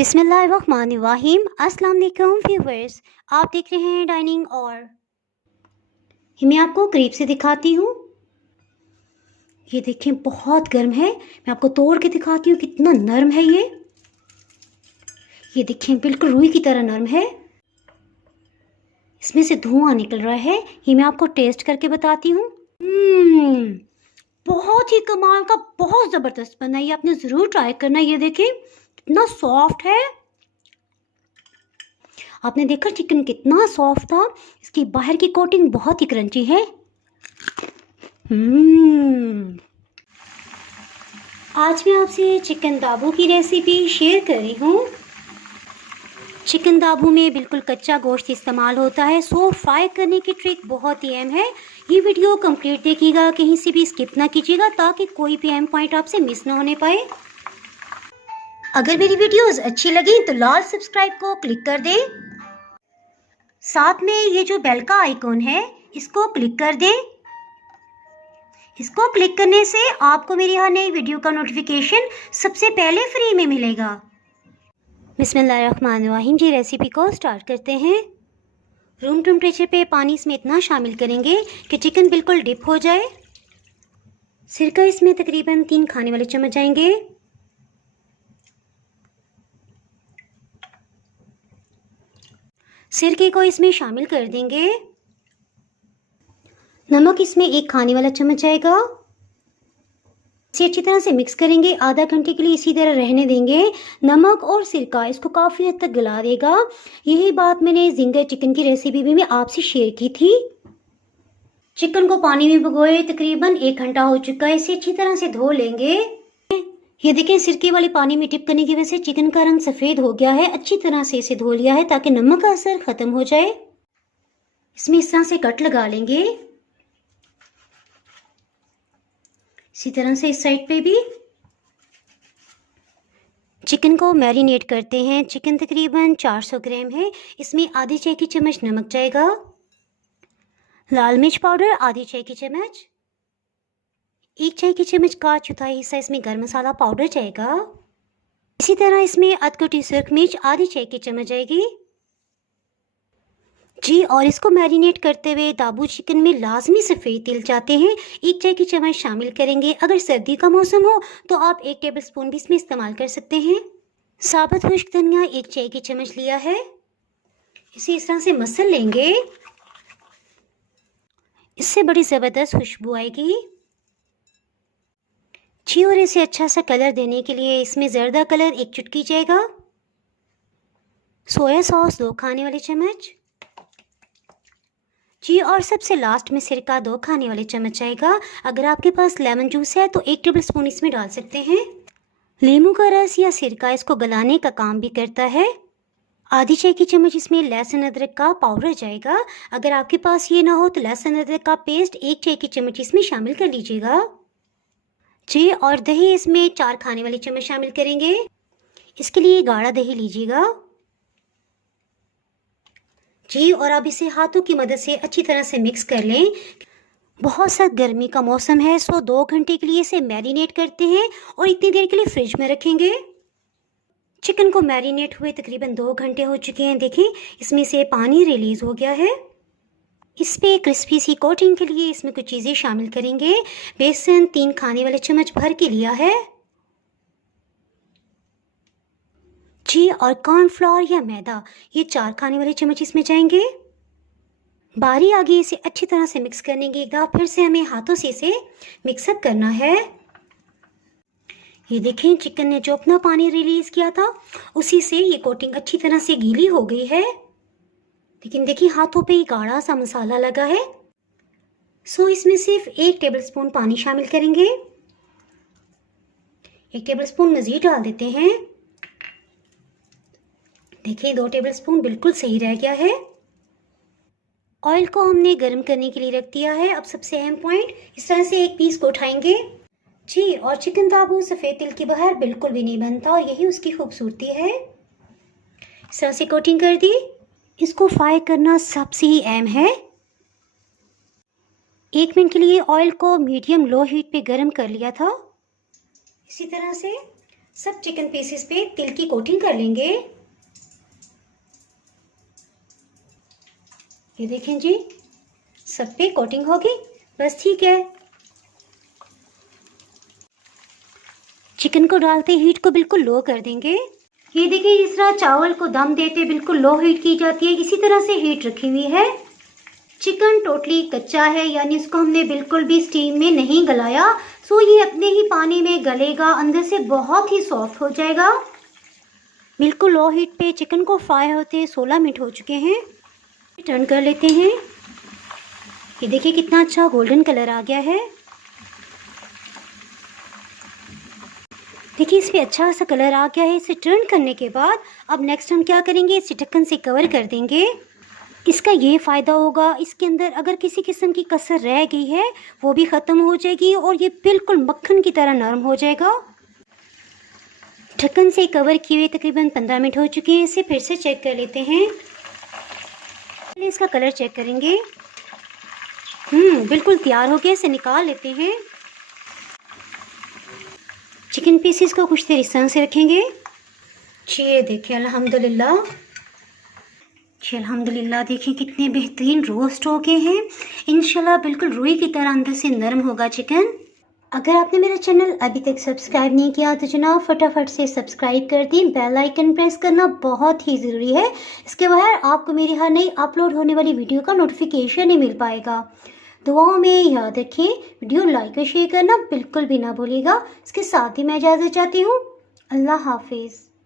बिस्मिल्लाहिर्रहमानिर्रहीम। अस्सलाम वालेकुम व्यूवर्स, आप देख रहे हैं डाइनिंग और मैं आपको करीब से दिखाती हूँ। ये देखें, बहुत गर्म है। मैं आपको तोड़ के दिखाती हूँ कितना नरम है ये देखें, बिल्कुल रुई की तरह नरम है। इसमें से धुआं निकल रहा है। ये मैं आपको टेस्ट करके बताती हूँ। बहुत ही कमाल का, बहुत ज़बरदस्त बना। ये आपने ज़रूर ट्राई करना। ये देखें कितना सॉफ्ट है। आपने देखा चिकन कितना सॉफ्ट था। इसकी बाहर की कोटिंग बहुत ही क्रंची है। आज मैं आपसे चिकन दाबू की रेसिपी शेयर कर रही हूँ। चिकन दाबू में बिल्कुल कच्चा गोश्त इस्तेमाल होता है, सो फ्राई करने की ट्रिक बहुत ही अहम है। ये वीडियो कंप्लीट देखिएगा, कहीं से भी स्किप ना कीजिएगा ताकि कोई भी अहम पॉइंट आपसे मिस ना होने पाए। अगर मेरी वीडियोस अच्छी लगी तो लाल सब्सक्राइब को क्लिक कर दें। साथ में ये जो बेल का आइकॉन है इसको क्लिक कर दें। इसको क्लिक करने से आपको मेरी हर नई वीडियो का नोटिफिकेशन सबसे पहले फ्री में मिलेगा। बिस्मिल्लाहिर्रहमानिर्रहीम जी, रेसिपी को स्टार्ट करते हैं। रूम टेम्परेचर पे पानी इसमें इतना शामिल करेंगे कि चिकन बिल्कुल डिप हो जाए। सिरका इसमें तकरीबन 3 खाने वाले चम्मच जाएंगे। सिरके को इसमें शामिल कर देंगे। नमक इसमें 1 खाने वाला चम्मच जाएगा। इसे अच्छी तरह से मिक्स करेंगे। आधा घंटे के लिए इसी तरह रहने देंगे। नमक और सिरका इसको काफ़ी हद तक गला देगा। यही बात मैंने जिंगर चिकन की रेसिपी भी मैं आपसे शेयर की थी। चिकन को पानी में भिगोए तकरीबन 1 घंटा हो चुका है। इसे अच्छी तरह से धो लेंगे। ये देखें, सिरके वाले पानी में डिप करने की वजह से चिकन का रंग सफ़ेद हो गया है। अच्छी तरह से इसे धो लिया है ताकि नमक का असर ख़त्म हो जाए। इसमें इस तरह से कट लगा लेंगे। इसी तरह से इस साइड पे भी चिकन को मैरिनेट करते हैं। चिकन तकरीबन 400 ग्राम है। इसमें आधी चाय की चम्मच नमक जाएगा। लाल मिर्च पाउडर आधी चाय की चम्मच। 1 चाय की चम्मच का चौथाई हिस्सा इसमें गरम मसाला पाउडर जाएगा। इसी तरह इसमें अधकुटी सुर्ख मिर्च आधी चाय की चम्मच जाएगी जी। और इसको मैरिनेट करते हुए दाबू चिकन में लाजमी सफ़ेद तिल चाहते हैं, 1 चाय की चम्मच शामिल करेंगे। अगर सर्दी का मौसम हो तो आप 1 टेबलस्पून भी इसमें इस्तेमाल कर सकते हैं। साबुत खुश्क धनिया 1 चाय की चम्मच लिया है। इसे इस तरह से मसल लेंगे। इससे बड़ी ज़बरदस्त खुशबू आएगी जी। और इसे अच्छा सा कलर देने के लिए इसमें जर्दा कलर 1 चुटकी जाएगा। सोया सॉस 2 खाने वाले चम्मच जी। और सबसे लास्ट में सिरका 2 खाने वाले चम्मच आएगा। अगर आपके पास लेमन जूस है तो 1 टेबलस्पून इसमें डाल सकते हैं। नींबू का रस या सिरका इसको गलाने का काम भी करता है। आधी चाय की चम्मच इसमें लहसुन अदरक का पाउडर जाएगा। अगर आपके पास ये ना हो तो लहसुन अदरक का पेस्ट 1 चाय की चम्मच इसमें शामिल कर लीजिएगा जी। और दही इसमें 4 खाने वाली चम्मच शामिल करेंगे। इसके लिए गाढ़ा दही लीजिएगा जी। और अब इसे हाथों की मदद से अच्छी तरह से मिक्स कर लें। बहुत सख्त गर्मी का मौसम है, सो 2 घंटे के लिए इसे मैरिनेट करते हैं और इतनी देर के लिए फ्रिज में रखेंगे। चिकन को मैरिनेट हुए तकरीबन 2 घंटे हो चुके हैं। देखें, इसमें से पानी रिलीज़ हो गया है। इस पे क्रिस्पी सी कोटिंग के लिए इसमें कुछ चीज़ें शामिल करेंगे। बेसन 3 खाने वाले चम्मच भर के लिया है जी। और कॉर्नफ्लोर या मैदा ये 4 खाने वाले चम्मच इसमें जाएंगे। बारी आ गई इसे अच्छी तरह से मिक्स करने की। एक दफ़ा फिर से हमें हाथों से इसे मिक्सअप करना है। ये देखें, चिकन ने जो अपना पानी रिलीज़ किया था उसी से ये कोटिंग अच्छी तरह से गीली हो गई है। लेकिन देखिए, हाथों पे गाढ़ा सा मसाला लगा है। सो इसमें सिर्फ 1 टेबलस्पून पानी शामिल करेंगे। 1 टेबलस्पून मज़ीद डाल देते हैं। देखिए, 2 टेबलस्पून बिल्कुल सही रह गया है। ऑयल को हमने गर्म करने के लिए रख दिया है। अब सबसे अहम पॉइंट, इस तरह से एक पीस को उठाएंगे जी। और चिकन दाबू सफ़ेद तिल की बाहर बिल्कुल भी नहीं बनता और यही उसकी खूबसूरती है। इस तरह से कोटिंग कर दी। इसको फ्राई करना सबसे ही अहम है। 1 मिनट के लिए ऑयल को मीडियम लो हीट पे गर्म कर लिया था। इसी तरह से सब चिकन पीसेस पे तिल की कोटिंग कर लेंगे। ये देखें जी, सब पे कोटिंग होगी, बस ठीक है। चिकन को डालते हीट को बिल्कुल लो कर देंगे। ये देखिए, जिस तरह चावल को दम देते बिल्कुल लो हीट की जाती है, इसी तरह से हीट रखी हुई है। चिकन टोटली कच्चा है, यानी इसको हमने बिल्कुल भी स्टीम में नहीं गलाया, सो ये अपने ही पानी में गलेगा, अंदर से बहुत ही सॉफ्ट हो जाएगा। बिल्कुल लो हीट पे चिकन को फ्राई होते 16 मिनट हो चुके हैं। टर्न कर लेते हैं। ये देखिए कितना अच्छा गोल्डन कलर आ गया है। देखिए इस पे अच्छा सा कलर आ गया है। इसे टर्न करने के बाद अब नेक्स्ट हम क्या करेंगे, इसे ढक्कन से कवर कर देंगे। इसका ये फ़ायदा होगा, इसके अंदर अगर किसी किस्म की कसर रह गई है वो भी ख़त्म हो जाएगी और ये बिल्कुल मक्खन की तरह नरम हो जाएगा। ढक्कन से कवर किए हुए तकरीबन 15 मिनट हो चुके हैं। इसे फिर से चेक कर लेते हैं। पहले इसका कलर चेक करेंगे। बिल्कुल तैयार हो गया। इसे निकाल लेते हैं। चिकन पीसेस को कुछ देर इस तरह से रखेंगे। ये देखिए अल्हम्दुलिल्लाह, देखिए कितने बेहतरीन रोस्ट हो गए हैं। इंशाल्लाह बिल्कुल रुई की तरह अंदर से नरम होगा चिकन। अगर आपने मेरा चैनल अभी तक सब्सक्राइब नहीं किया तो जनाब फटाफट से सब्सक्राइब कर दें। बेल आइकन प्रेस करना बहुत ही ज़रूरी है, इसके बगैर आपको मेरी हर नई अपलोड होने वाली वीडियो का नोटिफिकेशन नहीं मिल पाएगा। दुआओं में याद रखें, वीडियो लाइक और शेयर करना बिल्कुल भी ना भूलिएगा। इसके साथ ही मैं इजाज़त चाहती हूँ। अल्लाह हाफिज़।